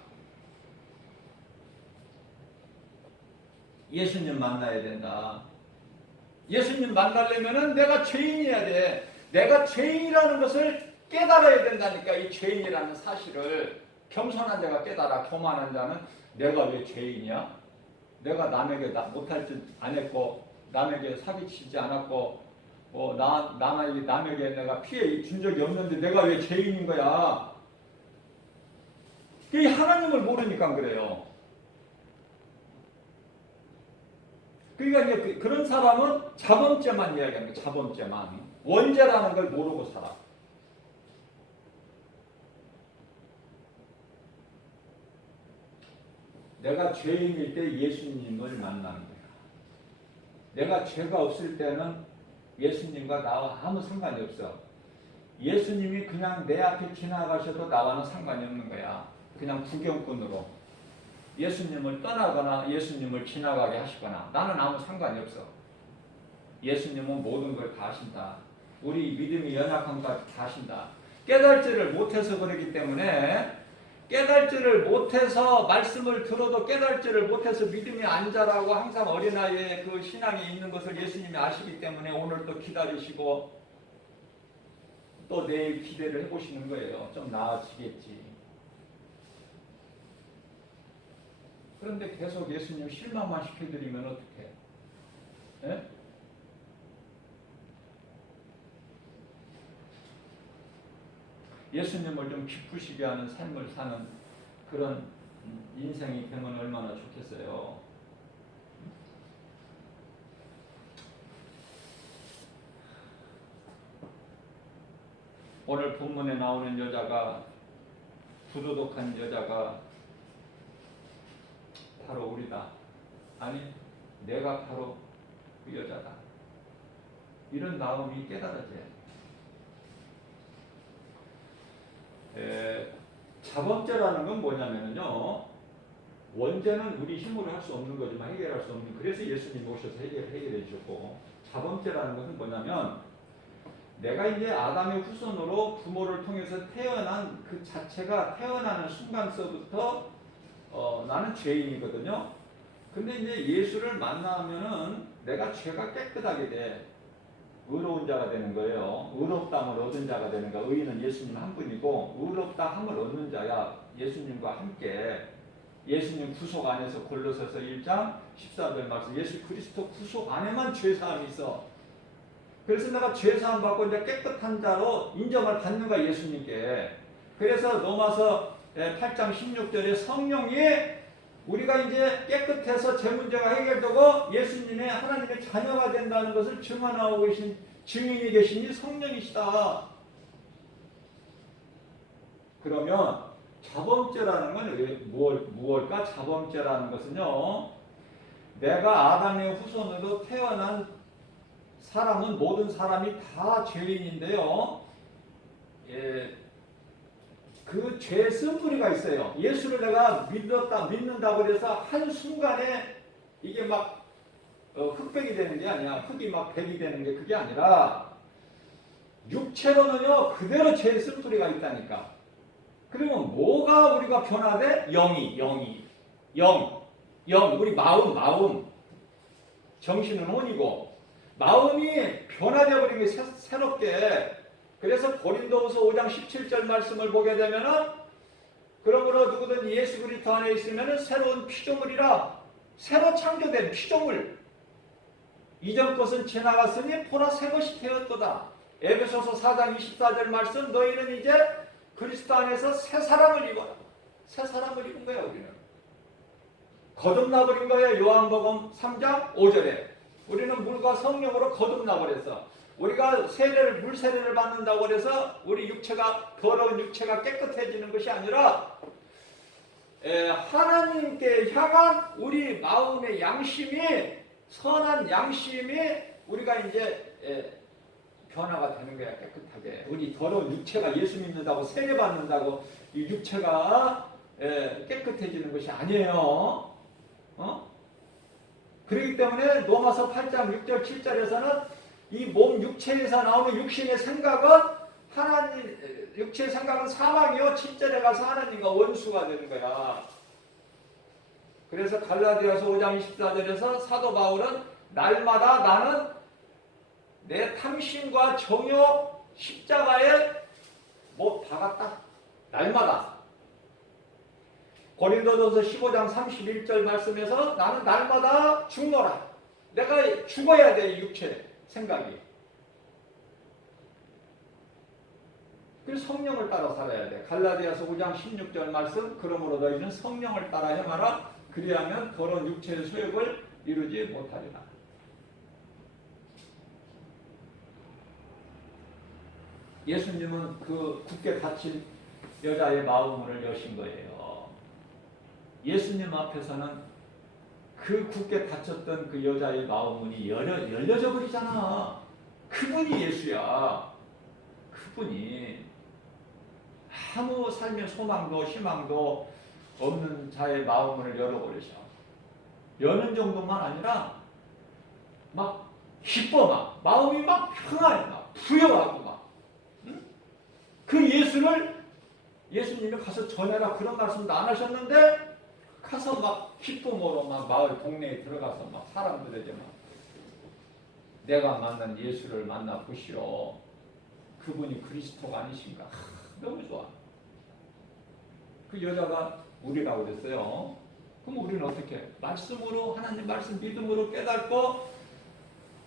예수님 만나야 된다. 예수님 만나려면은 내가 죄인이어야 돼. 내가 죄인이라는 것을 깨달아야 된다니까. 이 죄인이라는 사실을. 겸손한 자가 깨달아. 교만한 자는 내가 왜 죄인이야? 내가 남에게 못할 짓 안 했고 남에게 사기치지 않았고 남에게 내가 피해 준 적이 없는데 내가 왜 죄인인 거야? 그게 하나님을 모르니까 그래요. 그러니까 이제 그런 사람은 자범죄만 이야기합니다. 자범죄만. 원죄라는 걸 모르고 살아. 내가 죄인일 때 예수님을 만나는 거야. 내가 죄가 없을 때는 예수님과 나와 아무 상관이 없어. 예수님이 그냥 내 앞에 지나가셔도 나와는 상관이 없는 거야. 그냥 구경꾼으로. 예수님을 떠나거나 예수님을 지나가게 하시거나 나는 아무 상관이 없어. 예수님은 모든 걸 다 하신다. 우리 믿음이 연약한 것까지 다 하신다. 깨달지를 못해서 그러기 때문에 깨달지를 못해서 말씀을 들어도 깨달지를 못해서 믿음이 안 자라고 항상 어린아이의 그 신앙이 있는 것을 예수님이 아시기 때문에 오늘 또 기다리시고 또 내일 기대를 해보시는 거예요. 좀 나아지겠지. 그런데 계속 예수님 실망만 시켜드리면 어떡해? 예? 예수님을 좀 기쁘시게 하는 삶을 사는 그런 인생이 되면 얼마나 좋겠어요. 오늘 본문에 나오는 여자가 부도덕한 여자가 바로 우리다. 아니, 내가 바로 그 여자다. 이런 마음이 깨달아져요. 자범죄라는 건 뭐냐면요, 원죄는 우리 힘으로 할 수 없는 거지만 해결할 수 없는, 그래서 예수님 오셔서 해결해 주셨고, 자범죄라는 것은 뭐냐면 내가 이제 아담의 후손으로 부모를 통해서 태어난 그 자체가 태어나는 순간서부터 나는 죄인이거든요. 근데 이제 예수를 만나면은 내가 죄가 깨끗하게 돼. 의로운 자가 되는 거예요. 의롭다함을 얻은 자가 되는 거야. 의인은 예수님 한 분이고 의롭다함을 얻는 자야. 예수님과 함께 예수님 구속 안에서 골로새서 1장 14절 말씀, 예수 그리스도 구속 안에만 죄사함이 있어. 그래서 내가 죄사함 받고 이제 깨끗한 자로 인정을 받는 거야, 예수님께. 그래서 로마서 8장 16절에 성령이 우리가 이제 깨끗해서 제 문제가 해결되고 예수님의 하나님의 자녀가 된다는 것을 증언하고 계신 증인이 계시니 성령이시다. 그러면 자범죄라는 건 무엇일까? 자범죄라는 것은요, 내가 아담의 후손으로 태어난 사람은 모든 사람이 다 죄인인데요. 그 죄의 쓴뿌리가 있어요. 예수를 내가 믿는다고 해서 한순간에 이게 막 흑백이 되는 게 아니야. 흑이 막 백이 되는 게 그게 아니라 육체로는요 그대로 죄의 쓴뿌리가 있다니까. 그러면 뭐가 우리가 변화돼? 영이 영 우리 마음 정신은 혼이고 마음이 변화되어 버린 게 새롭게. 그래서 고린도후서 5장 17절 말씀을 보게 되면은 그러므로 누구든 예수 그리스도 안에 있으면은 새로운 피조물이라. 새로 창조된 피조물. 이전 것은 지나갔으니 보라 새 것이 되었도다. 에베소서 4장 24절 말씀, 너희는 이제 그리스도 안에서 새 사람을 입어라. 새 사람을 입은 거야. 우리는 거듭나버린 거예요. 요한복음 3장 5절에 우리는 물과 성령으로 거듭나버렸어. 우리가 물 세례를 받는다고 해서 우리 육체가, 더러운 육체가 깨끗해지는 것이 아니라 하나님께 향한 우리 마음의 양심이, 선한 양심이 우리가 이제 변화가 되는 거야. 깨끗하게. 우리 더러운 육체가 예수 믿는다고 세례 받는다고 이 육체가 깨끗해지는 것이 아니에요. 그렇기 때문에 로마서 8장 6절 7절에서는 이 몸 육체에서 나오는 육신의 생각은 육체의 생각은 사망이요 7절에 가서 하나님과 원수가 되는 거야. 그래서 갈라디아서 5장 24절에서 사도 바울은 날마다 나는 내 탐심과 정욕 십자가에 못 박았다. 날마다. 고린도전서 15장 31절 말씀에서 나는 날마다 죽노라. 내가 죽어야 돼. 육체 생각이. 그래서 성령을 따라 살아야 돼. 갈라디아서 5장 16절 말씀, 그러므로 너희는 성령을 따라 행하라. 그리하면 더러운 육체의 소욕을 이루지 못하리라. 예수님은 그 굳게 닫힌 여자의 마음을 여신 거예요. 예수님 앞에서는 그 굳게 닫혔던 그 여자의 마음문이 열려져 버리잖아. 그분이 예수야. 그분이 아무 삶의 소망도 희망도 없는 자의 마음을 열어버리셔. 여는 정도만 아니라 막 기뻐, 막 마음이 막 평안해, 막 부여하고 막. 응? 그 예수님이 가서 전해라 그런 말씀도 안 하셨는데 가서 막 기쁨으로 막 마을 동네에 들어가서 막 사람들에게 막 내가 만난 예수를 만나 보시오. 그분이 그리스도가 아니신가. 너무 좋아. 그 여자가 우리라고 그랬어요. 그럼 우리는 어떻게? 말씀으로, 하나님 말씀 믿음으로 깨닫고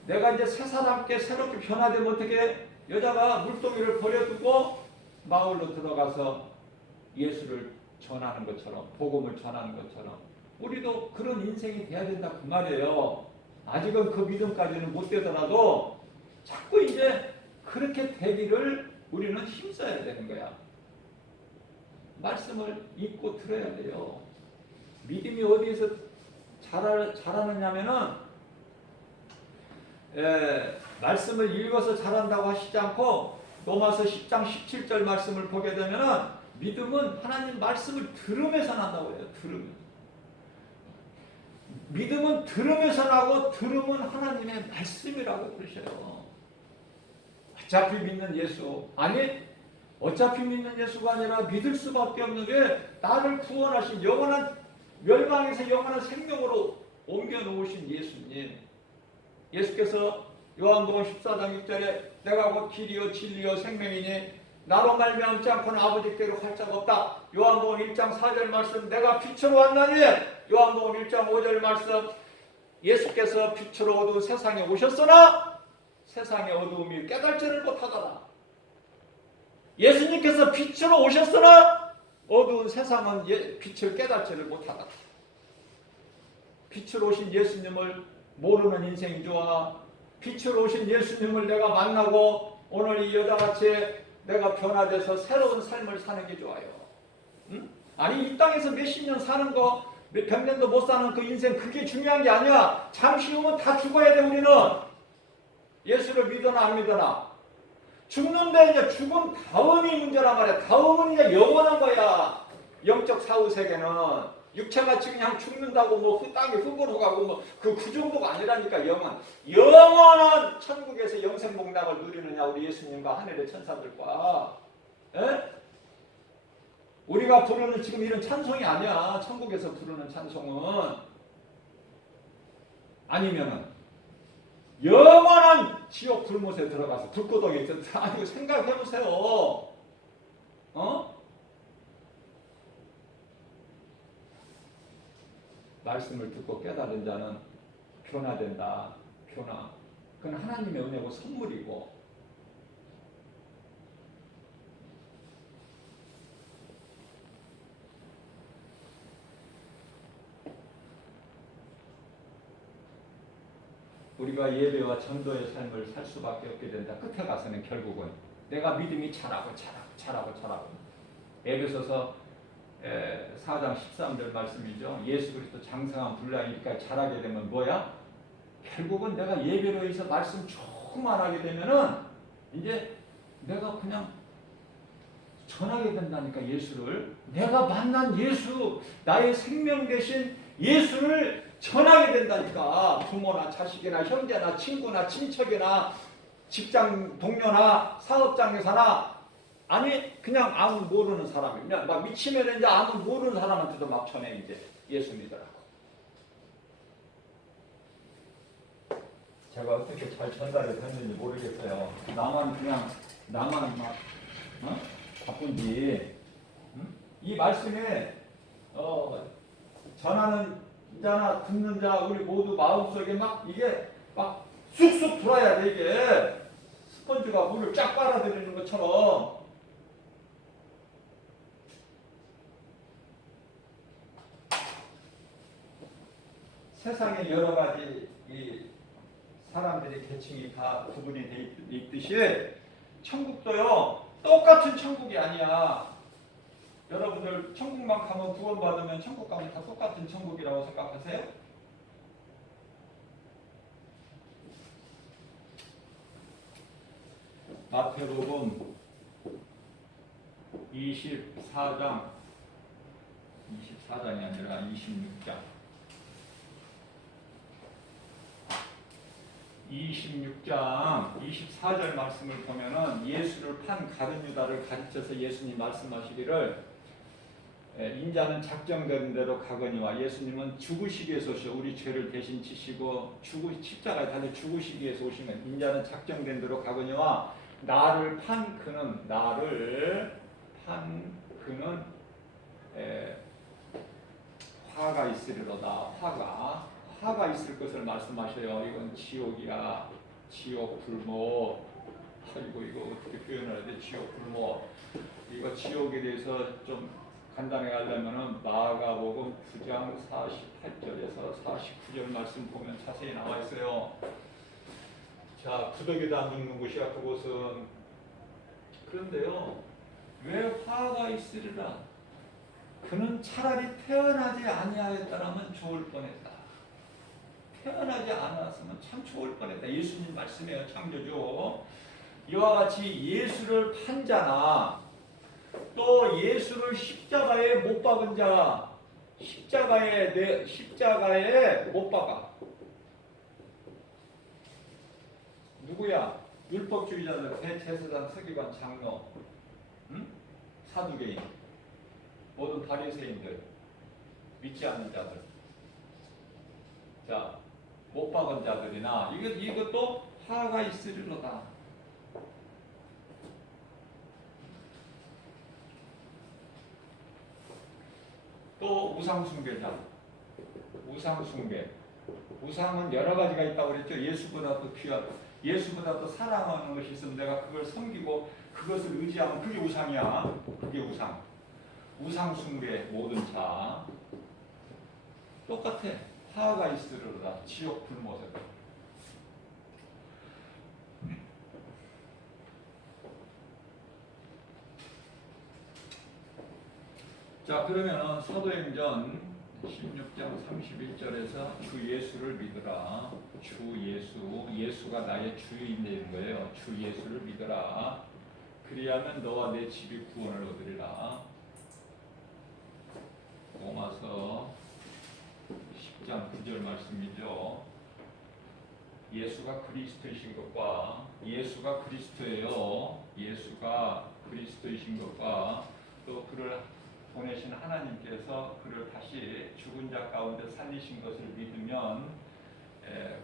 내가 이제 새 사람께 새롭게 변화되면 어떻게? 여자가 물동이를 버려두고 마을로 들어가서 예수를 전하는 것처럼, 복음을 전하는 것처럼 우리도 그런 인생이 돼야 된다 그 말이에요. 아직은 그 믿음까지는 못 되더라도 자꾸 이제 그렇게 되기를 우리는 힘써야 되는 거야. 말씀을 읽고 들어야 돼요. 믿음이 어디에서 자라느냐면은 말씀을 읽어서 자란다고 하시지 않고 로마서 10장 17절 말씀을 보게 되면은 믿음은 하나님 말씀을 들으면서 난다고 해요. 믿음은 들으면서 나고 들으면 하나님의 말씀이라고 그러셔요. 어차피 믿는 예수, 아니 어차피 믿는 예수가 아니라 믿을 수밖에 없는 게 나를 구원하신 영원한 멸망에서 영원한 생명으로 옮겨 놓으신 예수님. 예수께서 요한복음 14장 6절에 내가 곧 길이요 진리요 생명이니 나로 말미암지 않고는 아버지께로 갈 자가 없다. 요한복음 1장 4절 말씀 내가 빛으로 왔나니 요한복음 1장 5절 말씀 예수께서 빛으로 어두운 세상에 오셨으나 세상의 어두움이 깨달지를 못하더라. 예수님께서 빛으로 오셨으나 어두운 세상은 빛을 깨닫지를 못하더라. 빛으로 오신 예수님을 모르는 인생이 좋아. 빛으로 오신 예수님을 내가 만나고 오늘 이 여자같이 내가 변화돼서 새로운 삶을 사는 게 좋아요. 응? 아니 이 땅에서 몇십 년 사는 거, 몇 년도 못 사는 그 인생 그게 중요한 게 아니야. 잠시 후면 다 죽어야 돼. 우리는 예수를 믿거나 안 믿거나 죽는데 이제 죽음 다음이 문제란 말이야. 다음은 이제 영원한 거야. 영적 사후 세계는 육체같이 그냥 죽는다고 뭐 땅에 흙으로 가고 뭐 그 정도가 아니라니까. 영원한 천국에서 영생복락을 누리느냐 우리 예수님과 하늘의 천사들과. 에? 우리가 부르는 지금 이런 찬송이 아니야. 천국에서 부르는 찬송은. 아니면은 영원한 지옥 불못에 들어가서 불구덩이에 있어. 아니 생각해 보세요. 어? 말씀을 듣고 깨달은 자는 변화된다. 변화. 그건 하나님의 은혜고 선물이고. 우리가 예배와 전도의 삶을 살 수밖에 없게 된다. 끝에 가서는 결국은 내가 믿음이 자라고. 에베소서 4장 13절 말씀이죠. 예수 그리스도 장성한 분량이니까 자라게 되면 뭐야? 결국은 내가 예배로 해서 말씀 충만하게 되면은 이제 내가 그냥 전하게 된다니까. 예수를 내가 만난 예수, 나의 생명 되신 예수를 전하게 된다니까. 부모나 자식이나 형제나 친구나 친척이나 직장 동료나 사업장에서나 아니 그냥 아무 모르는 사람이면 막 미치면 이제 아무 모르는 사람한테도 막 전해. 이제 예수 믿으라고. 제가 어떻게 잘 전달이 됐는지 모르겠어요. 나만 막 바쁜지. 이 말씀에 전하는 자나 듣는 자 우리 모두 마음속에 막 이게 막 쑥쑥 들어야 돼. 이게 스펀지가 물을 쫙 빨아들이는 것처럼. 세상에 여러 가지 이 사람들의 계층이 다 구분이 돼 있듯이 천국도요 똑같은 천국이 아니야. 여러분들 천국만 가면 구원받으면 천국 가면 다 똑같은 천국이라고 생각하세요? 마태복음 24장이 아니라 26장 24절 말씀을 보면은 예수를 판 가룟 유다를 가르쳐서 예수님 말씀하시기를 인자는 작정된 대로 가거니와 예수님은 죽으시기 위해서 오셔 우리 죄를 대신 지시고 십자가에 달려 죽으시기 위해서 오시면 인자는 작정된 대로 가거니와 나를 판 그는 화가 있으리로다. 화가 있을 것을 말씀하셔요. 이건 지옥이야. 지옥 불못. 아이고 이거 어떻게 표현해야 돼? 지옥 불못. 이거 지옥에 대해서 좀 간단히 하려면은 마가복음 9장 48절에서 49절 말씀 보면 자세히 나와 있어요. 자, 구더기도 안 죽는 곳이야 그곳은. 그런데요, 왜 화가 있으리라? 그는 차라리 태어나지 아니하였더라면 좋을 뻔했다. 태어나지 않았으면 참 좋을 뻔했다. 예수님 말씀이에요. 창조주. 이와 같이 예수를 판 자나 또 예수를 십자가에 못 박은 자, 십자가에 못 박아. 누구야? 율법주의자들, 대제사장, 서기관, 장로, 사두개인, 모든 바리새인들, 믿지 않는 자들. 자, 못 박은 자들이나 이것도 화가 있으리로다. 또 우상숭배자, 우상숭배. 우상은 여러 가지가 있다고 그랬죠. 예수보다 더 귀하다. 예수보다 더 사랑하는 것이 있으면 내가 그걸 섬기고 그것을 의지하면 그게 우상이야. 그게 우상. 우상숭배 모든 자. 똑같아. 화가 있으리로다. 지옥 불못에. 자, 그러면 사도행전 16장 31절에서 주 예수를 믿으라. 주 예수가 나의 주인 되는 거예요. 주 예수를 믿으라. 그리하면 너와 내 집이 구원을 얻으리라. 로마서 10장 9절 말씀이죠. 예수가 그리스도이신 것과 예수가 그리스도예요. 예수가 그리스도이신 것과 또 그를 보내신 하나님께서 그를 다시 죽은 자 가운데 살리신 것을 믿으면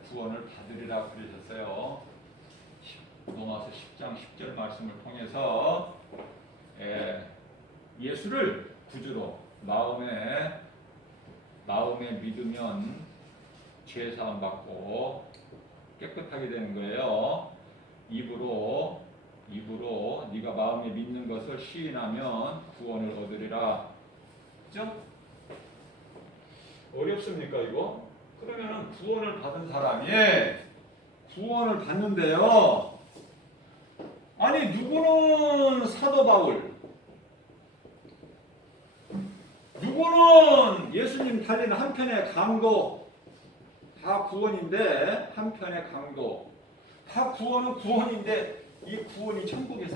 구원을 받으리라 그러셨어요. 로마서 10장 10절 말씀을 통해서 예수를 구주로 마음에 믿으면 죄 사함 받고 깨끗하게 되는 거예요. 입으로 네가 마음에 믿는 것을 시인하면 구원을 얻으리라. 그죠? 어렵습니까 이거? 그러면은 구원을 받은 사람이 구원을 받는데요. 아니 누구는 사도 바울, 누구는 예수님 달리는 한편의 강도, 다 구원인데 한편의 강도, 다 구원은 구원인데 이 구원이 천국에서